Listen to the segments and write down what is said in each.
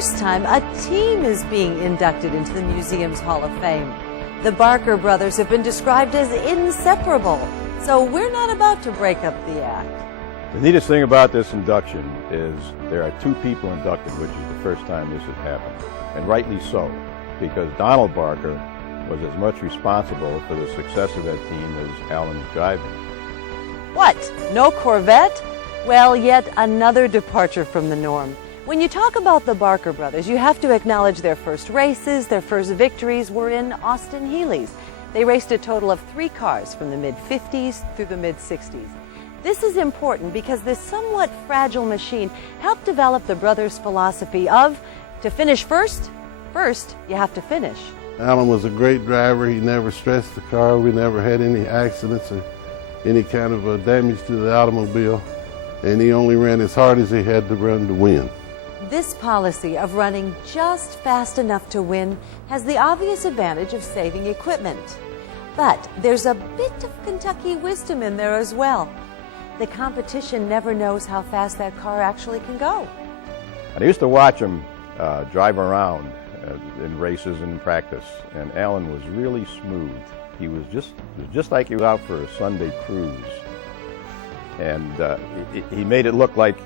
first time, a team is being inducted into the museum's Hall of Fame. The Barker brothers have been described as inseparable, so we're not about to break up the act. The neatest thing about this induction is there are two people inducted, which is the first time this has happened, and rightly so, because Donald Barker was as much responsible for the success of that team as Allan's driving. What? No Corvette? Well, yet another departure from the norm. When you talk about the Barker brothers, you have to acknowledge their first races, their first victories were in Austin Healey's. They raced a total of 3 cars from the mid-50s through the mid-60s. This is important because this somewhat fragile machine helped develop the brothers' philosophy of, to finish first, you have to finish. Allan was a great driver. He never stressed the car. We never had any accidents or any kind of damage to the automobile. And he only ran as hard as he had to run to win. This policy of running just fast enough to win has the obvious advantage of saving equipment. But there's a bit of Kentucky wisdom in there as well. The competition never knows how fast that car actually can go. I used to watch him drive around in races and practice, and Allan was really smooth. He was just like he was out for a Sunday cruise, and he made it look like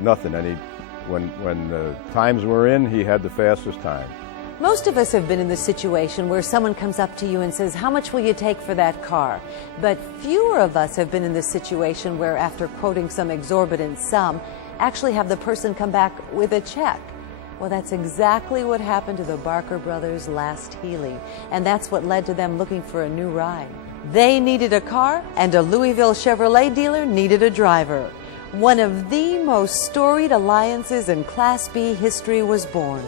nothing. And when the times were in, he had the fastest time. Most of us have been in the situation where someone comes up to you and says, "How much will you take for that car?" But fewer of us have been in the situation where, after quoting some exorbitant sum, actually have the person come back with a check. Well, that's exactly what happened to the Barker brothers last Healey, and that's what led to them looking for a new ride. They needed a car, and a Louisville Chevrolet dealer needed a driver. One of the most storied alliances in Class B history was born.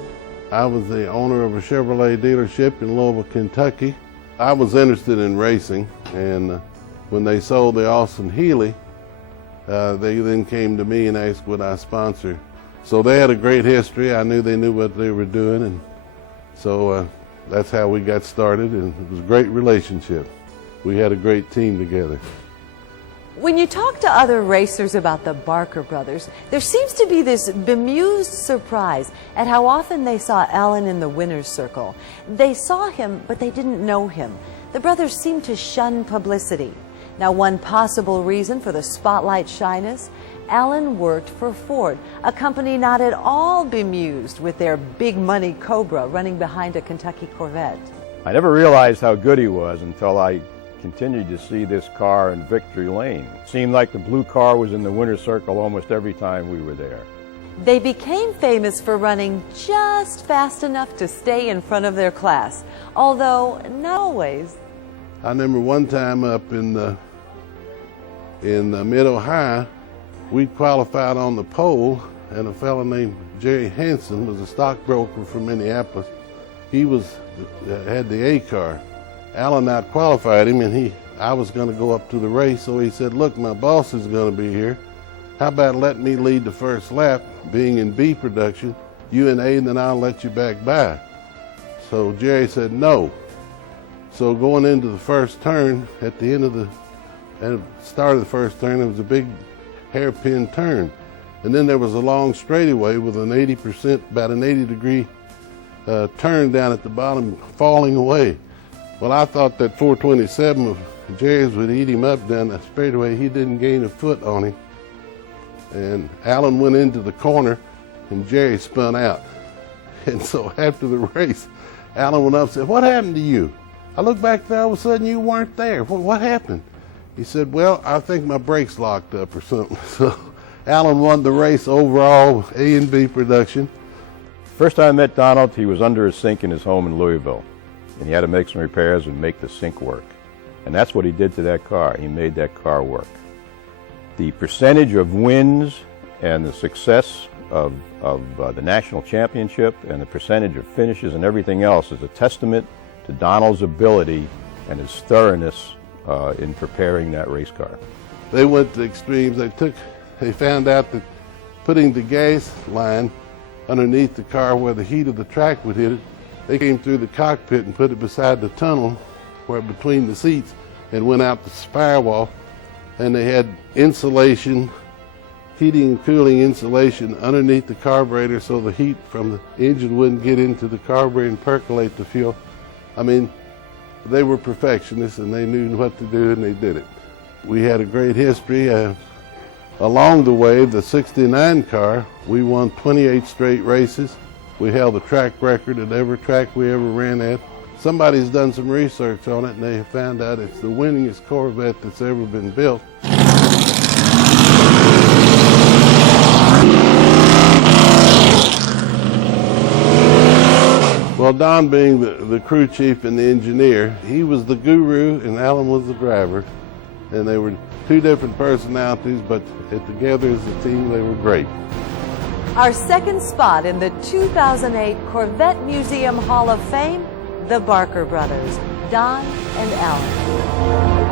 I was the owner of a Chevrolet dealership in Louisville, Kentucky. I was interested in racing, and when they sold the Austin Healey, they then came to me and asked would I sponsor. So they had a great history. I knew they knew what they were doing, and so that's how we got started, and it was a great relationship. We had a great team together. When you talk to other racers about the Barker brothers, there seems to be this bemused surprise at how often they saw Allan in the winner's circle. They saw him, but they didn't know him. The brothers seemed to shun publicity. Now, one possible reason for the spotlight shyness, Allan worked for Ford, a company not at all bemused with their big money Cobra running behind a Kentucky Corvette. I never realized how good he was until I continued to see this car in victory lane. It seemed like the blue car was in the winner's circle almost every time we were there. They became famous for running just fast enough to stay in front of their class, although not always. I remember one time up in mid-Ohio, we qualified on the pole, and a fellow named Jerry Hansen was a stockbroker from Minneapolis. He had the A car. Allan out-qualified him, and I was going to go up to the race, so he said, "Look, my boss is going to be here. How about letting me lead the first lap, being in B production, you in A, and then I'll let you back by." So Jerry said no. So going into the first turn, at the start of the first turn, it was a big hairpin turn. And then there was a long straightaway with about an 80-degree turn down at the bottom, falling away. Well, I thought that 427 of Jerry's would eat him up down that straightaway. He didn't gain a foot on him. And Allan went into the corner, and Jerry spun out. And so after the race, Allan went up and said, "What happened to you? I looked back there, all of a sudden you weren't there. What happened?" He said, "Well, I think my brakes locked up or something." So Allan won the race overall, A and B production. First time I met Donald, he was under a sink in his home in Louisville, and he had to make some repairs and make the sink work. And that's what he did to that car. He made that car work. The percentage of wins and the success of the national championship and the percentage of finishes and everything else is a testament to Donald's ability and his thoroughness in preparing that race car. They went to extremes. They found out that putting the gas line underneath the car where the heat of the track would hit it, they came through the cockpit and put it beside the tunnel where between the seats and went out the firewall, and they had insulation heating and cooling insulation underneath the carburetor so the heat from the engine wouldn't get into the carburetor and percolate the fuel. I mean, they were perfectionists and they knew what to do and they did it. We had a great history. Along the way, the '69 car, we won 28 straight races. We held a track record at every track we ever ran at. Somebody's done some research on it and they found out it's the winningest Corvette that's ever been built. Well, Don being the crew chief and the engineer, he was the guru and Allan was the driver. And they were two different personalities, but together as a team, they were great. Our second spot in the 2008 Corvette Museum Hall of Fame, the Barker brothers, Don and Allan.